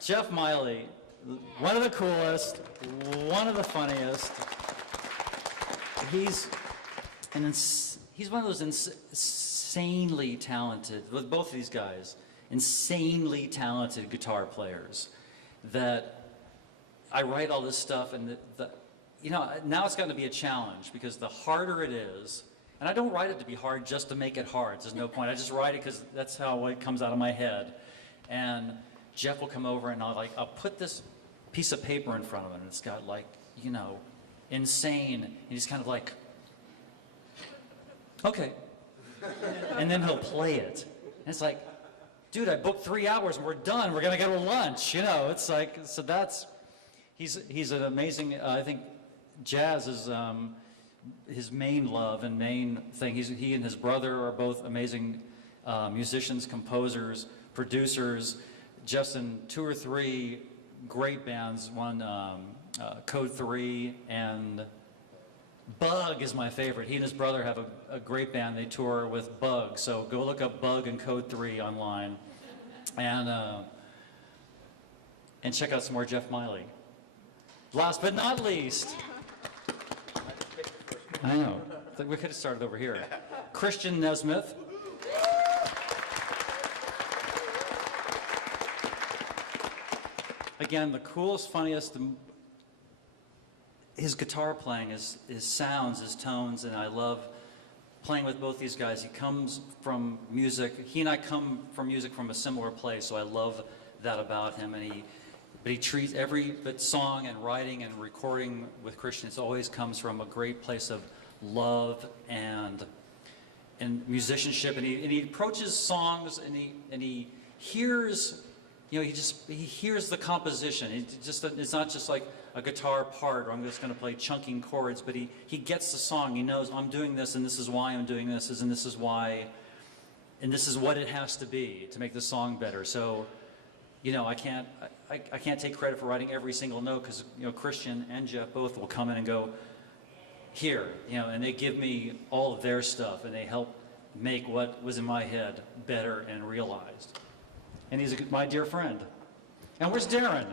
Jeff Miley, one of the coolest, one of the funniest. He's one of those insanely talented, with both of these guys, insanely talented guitar players that I write all this stuff, and you know, now it's gotten to be a challenge because the harder it is, and I don't write it to be hard just to make it hard. There's no point. I just write it because that's how it comes out of my head. And Jeff will come over and I'll put this piece of paper in front of him, and it's got like, you know, insane, and he's kind of like, okay. And then he'll play it. And it's like, dude, I booked 3 hours and we're done. We're gonna go to lunch. You know, it's like, so that's, he's an amazing, I think jazz is his main love and main thing. He and his brother are both amazing musicians, composers, producers. Just in 2 or 3 great bands, one Code 3 and Bug is my favorite. He and his brother have a great band. They tour with Bug, so go look up Bug and Code 3 online, and check out some more Jeff Miley. Last but not least, I know, we could have started over here. Christian Nesmith. Again, the coolest, funniest, his guitar playing, his sounds, his tones, and I love playing with both these guys. He comes from music, he and I come from music from a similar place, so I love that about him. But he treats every song and writing and recording with Christian, it always comes from a great place of love and musicianship, and he approaches songs and he hears, you know, he hears the composition. It's not just like a guitar part, or I'm just going to play chunking chords, but he gets the song. He knows, I'm doing this, and this is why I'm doing this, and this is why, and this is what it has to be to make the song better. So, you know, I can't take credit for writing every single note, because, you know, Christian and Jeff both will come in and go, here, you know, and they give me all of their stuff, and they help make what was in my head better and realized. And he's my dear friend. And where's Darren?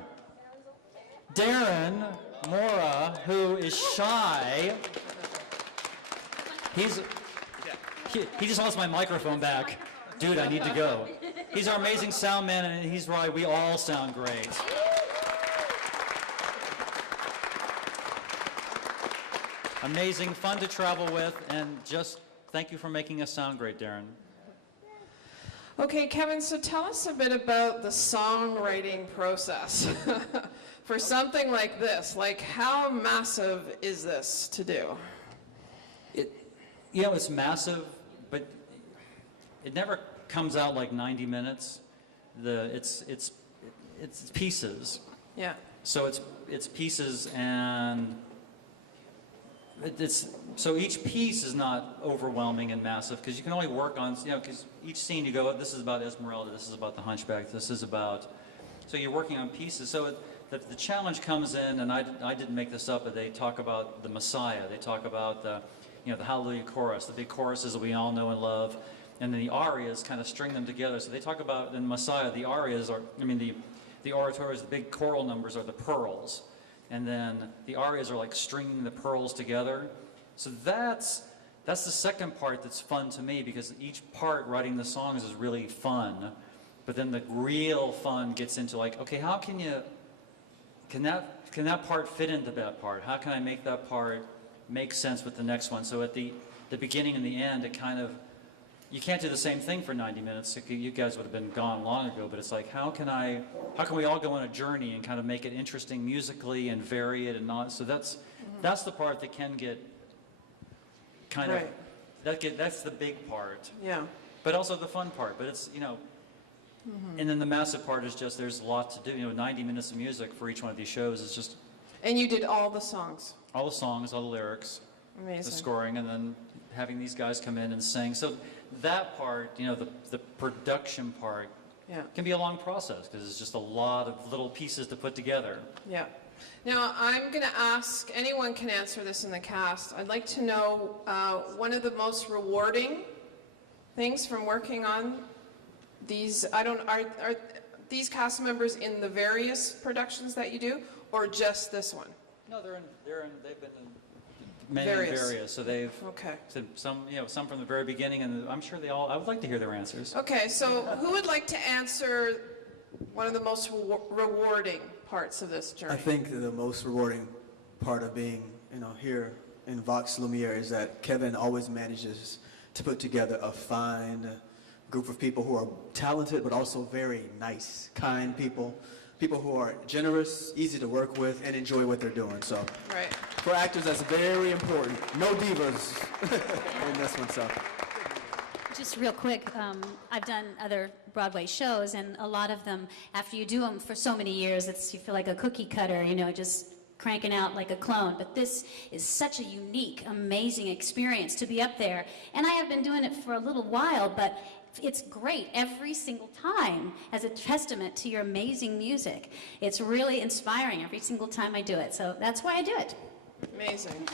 Darren Mora, who is shy. He just wants my microphone back. Dude, I need to go. He's our amazing sound man, and he's right, we all sound great. Amazing, fun to travel with, and just thank you for making us sound great, Darren. Okay, Kevin, so tell us a bit about the songwriting process for something like this. Like, how massive is this to do? You know, it's massive, but it never comes out like 90 minutes. It's pieces. Yeah. So it's pieces, and so each piece is not overwhelming and massive, because you can only work on, you know, because each scene you go, this is about Esmeralda, this is about the Hunchback, this is about, so you're working on pieces. So the challenge comes in, and I didn't make this up, but they talk about the Messiah, they talk about the, you know, the Hallelujah chorus, the big choruses that we all know and love, and then the arias kind of string them together. So they talk about in Messiah, the arias are, I mean, the oratorios, the big choral numbers are the pearls. And then the arias are like stringing the pearls together. So that's the second part that's fun to me, because each part, writing the songs, is really fun. But then the real fun gets into like, okay, how can that part fit into that part? How can I make that part make sense with the next one? So at the beginning and the end, it kind of, you can't do the same thing for 90 minutes. You guys would have been gone long ago, but it's like, how can we all go on a journey and kind of make it interesting musically and vary it and not, so that's the part that can get kind of, that's the big part. Yeah. But also the fun part, but it's, you know, and then the massive part is just, there's a lot to do, you know, 90 minutes of music for each one of these shows is just. And you did all the songs? All the songs, all the lyrics. Amazing. The scoring, and then having these guys come in and sing. So that part, you know, the production part, can be a long process, because it's just a lot of little pieces to put together. Yeah. Now, I'm going to ask, anyone can answer this in the cast. I'd like to know one of the most rewarding things from working on these, are these cast members in the various productions that you do, or just this one? No, they've been in many various. So they've Okay. some from the very beginning, and I'm sure I would like to hear their answers. Okay, so who would like to answer one of the most rewarding parts of this journey? I think the most rewarding part of being, here in Vox Lumiere is that Kevin always manages to put together a fine group of people who are talented, but also very nice, kind people. People who are generous, easy to work with, and enjoy what they're doing. So, Right. for actors, that's very important. No divas in this one. So, Just real quick, I've done other Broadway shows, and a lot of them, after you do them for so many years, you feel like a cookie cutter, just cranking out like a clone. But this is such a unique, amazing experience to be up there. And I have been doing it for a little while, but it's great every single time as a testament to your amazing music. It's really inspiring every single time I do it. So that's why I do it. Amazing.